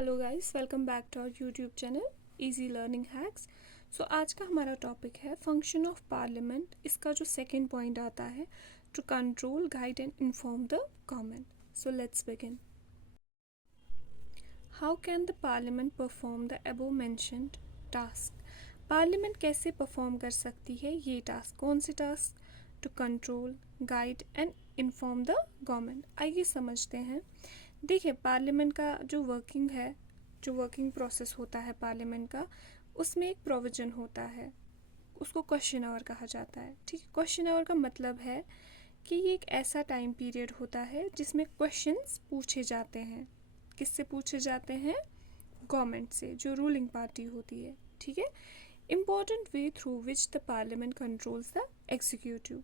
Hello guys, welcome back to our YouTube channel easy learning hacks. So आज का हमारा topic है function of parliament. इसका जो सेकंड पॉइंट आता है, to control, guide and inform the government. So let's begin. How can the parliament perform the above mentioned task? Parliament कैसे perform कर सकती है ये टास्क? कौन से task? To control, guide and inform the government. आइए समझते हैं। देखिए, पार्लियामेंट का जो वर्किंग प्रोसेस होता है पार्लियामेंट का, उसमें एक प्रोविजन होता है, उसको क्वेश्चन आवर कहा जाता है। ठीक है, क्वेश्चन आवर का मतलब है कि ये एक ऐसा टाइम पीरियड होता है जिसमें क्वेश्चंस पूछे जाते हैं। किससे पूछे जाते हैं? गवर्नमेंट से, जो रूलिंग पार्टी होती है। ठीक है, important way through which the parliament controls the executive.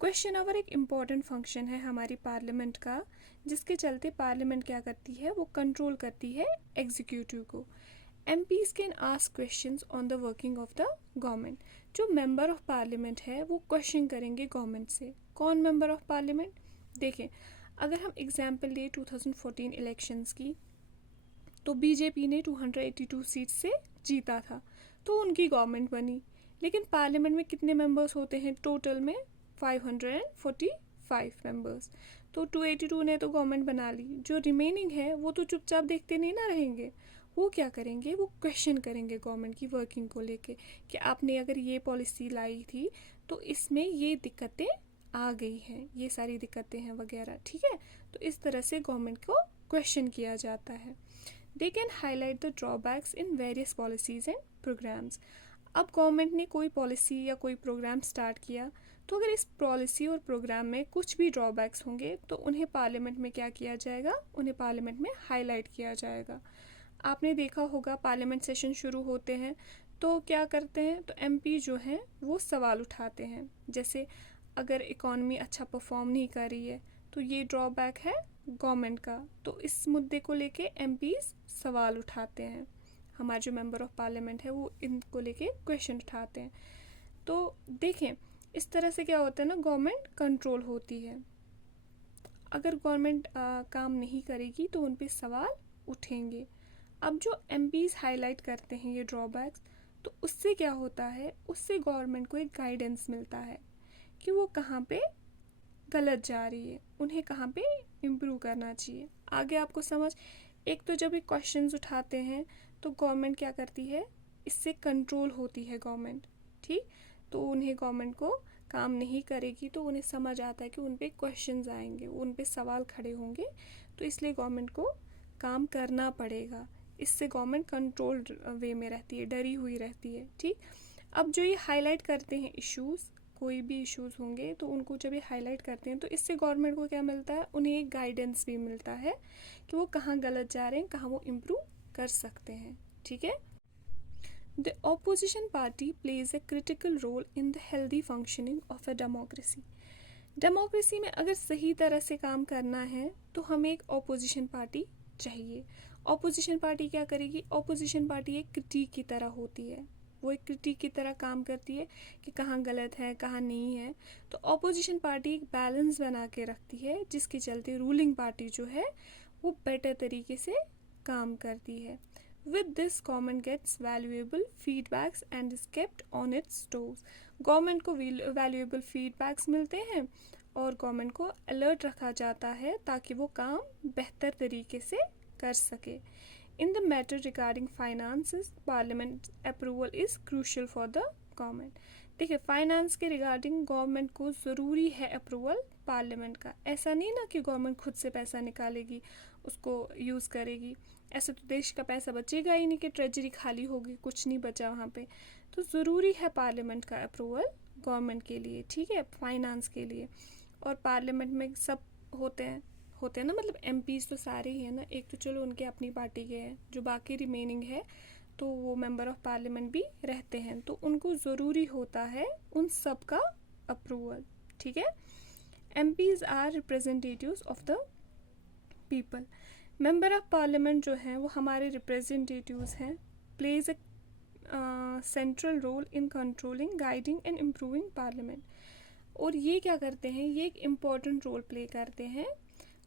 Question hour एक इम्पॉर्टेंट फंक्शन है हमारी पार्लियामेंट का, जिसके चलते पार्लियामेंट क्या करती है, वो कंट्रोल करती है एग्जीक्यूटिव को। MPs can ask questions on the working of the government. जो मेंबर ऑफ पार्लियामेंट है वो क्वेश्चन करेंगे गवर्नमेंट से। कौन मेंबर ऑफ पार्लियामेंट? देखें, अगर हम एग्जाम्पल लें 2014 इलेक्शंस की, तो बीजेपी ने 282 सीट से जीता था, तो उनकी गवर्नमेंट बनी। लेकिन पार्लियामेंट में कितने मेंबर्स होते हैं? टोटल में 545 मेंबर्स। तो 282 ने तो गवर्नमेंट बना ली, जो रिमेनिंग है वो तो चुपचाप देखते नहीं ना रहेंगे। वो क्या करेंगे? वो क्वेश्चन करेंगे गवर्नमेंट की वर्किंग को लेके कि आपने अगर ये पॉलिसी लाई थी तो इसमें ये दिक्कतें आ गई हैं, ये सारी दिक्कतें हैं वगैरह। ठीक है, तो इस तरह से गवर्नमेंट को क्वेश्चन किया जाता है। They can highlight the drawbacks in various policies and programmes. अब गवर्नमेंट ने कोई पॉलिसी या कोई प्रोग्राम स्टार्ट किया, तो अगर इस पॉलिसी और प्रोग्राम में कुछ भी ड्रॉबैक्स होंगे तो उन्हें पार्लियामेंट में क्या किया जाएगा? उन्हें पार्लियामेंट में हाईलाइट किया जाएगा। आपने देखा होगा, पार्लियामेंट सेशन शुरू होते हैं तो क्या करते हैं? तो MP जो हैं वो सवाल उठाते हैं। जैसे अगर इकॉनमी अच्छा परफॉर्म नहीं कर रही है तो ये ड्रॉबैक है गवर्नमेंट का, तो इस मुद्दे को लेके MPs सवाल उठाते हैं। हमारे जो मेंबर ऑफ पार्लियामेंट है वो इनको लेके क्वेश्चन उठाते हैं। तो देखें, इस तरह से क्या होता है ना, गवर्नमेंट कंट्रोल होती है। अगर गवर्नमेंट काम नहीं करेगी तो उन पे सवाल उठेंगे। अब जो MPs हाईलाइट करते हैं ये ड्रॉबैक्स, तो उससे क्या होता है? उससे गवर्नमेंट को एक गाइडेंस मिलता है कि वो कहाँ पे गलत जा रही है, उन्हें कहाँ पे इम्प्रूव करना चाहिए। आगे आपको समझ। एक तो जब ये क्वेश्चंस उठाते हैं तो गवर्नमेंट क्या करती है? इससे कंट्रोल होती है गवर्नमेंट। ठीक, तो उन्हें गवर्नमेंट को काम नहीं करेगी तो उन्हें समझ आता है कि उन पे क्वेश्चंस आएंगे, उन पे सवाल खड़े होंगे, तो इसलिए गवर्नमेंट को काम करना पड़ेगा। इससे गवर्नमेंट कंट्रोल वे में रहती है, डरी हुई रहती है। ठीक, अब जो ये हाईलाइट करते हैं इश्यूज़, कोई भी इश्यूज़ होंगे तो उनको जब ये हाईलाइट करते हैं तो इससे गवर्नमेंट को क्या मिलता है? उन्हें एक गाइडेंस भी मिलता है कि वो कहाँ गलत जा रहे हैं, कहाँ वो इम्प्रूव कर सकते हैं। ठीक है, the opposition party plays a critical role in the healthy functioning of a democracy. Democracy में अगर सही तरह से काम करना है तो हमें एक ऑपोजिशन पार्टी चाहिए। ऑपोजिशन पार्टी क्या करेगी? ऑपोजिशन पार्टी एक क्रिटिक की तरह होती है, वो एक क्रिटिक की तरह काम करती है कि कहाँ गलत है, कहाँ नहीं है। तो ऑपोजिशन पार्टी एक बैलेंस बना के रखती है, जिसके चलते रूलिंग पार्टी जो है वो बेटर तरीके से काम करती है। With this government gets valuable feedbacks and is kept on its toes. Government को वैल्यूएबल फीडबैक्स मिलते हैं और गवर्नमेंट को अलर्ट रखा जाता है ताकि वो काम बेहतर तरीके से कर सके। In the matter regarding finances, Parliament approval is crucial for the government. देखिए, फाइनेंस के रिगार्डिंग गवर्नमेंट को ज़रूरी है अप्रूवल पार्लियामेंट का। ऐसा नहीं ना कि गवर्नमेंट खुद से पैसा निकालेगी, उसको यूज़ करेगी। ऐसे तो देश का पैसा बचेगा ही नहीं कि ट्रेजरी खाली होगी, कुछ नहीं बचा वहाँ पे। तो ज़रूरी है पार्लियामेंट का अप्रूवल गवर्नमेंट के लिए। ठीक है, फाइनेंस के लिए। और पार्लियामेंट में सब होते हैं ना, मतलब MPs तो सारे ही हैं ना। एक तो चलो उनके अपनी पार्टी के हैं, जो बाकी रिमेनिंग है तो वो मेंबर ऑफ पार्लियामेंट भी रहते हैं, तो उनको ज़रूरी होता है उन सब का अप्रूवल। ठीक है, MPs are representatives of the people. Member of parliament जो हैं वो हमारे रिप्रेजेंटेटिव्स हैं। Plays a central role in controlling, guiding and improving parliament. और ये क्या करते हैं? ये एक इम्पॉर्टेंट रोल प्ले करते हैं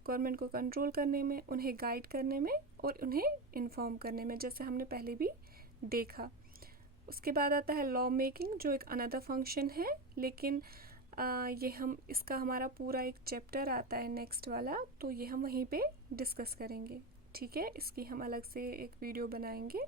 गवर्नमेंट को कंट्रोल करने में, उन्हें गाइड करने में और उन्हें इन्फॉर्म करने में, जैसे हमने पहले भी देखा। उसके बाद आता है लॉ मेकिंग, जो एक अनदर फंक्शन है, लेकिन ये हम इसका हमारा पूरा एक चैप्टर आता है नेक्स्ट वाला, तो ये हम वहीं पे डिस्कस करेंगे। ठीक है, इसकी हम अलग से एक वीडियो बनाएंगे।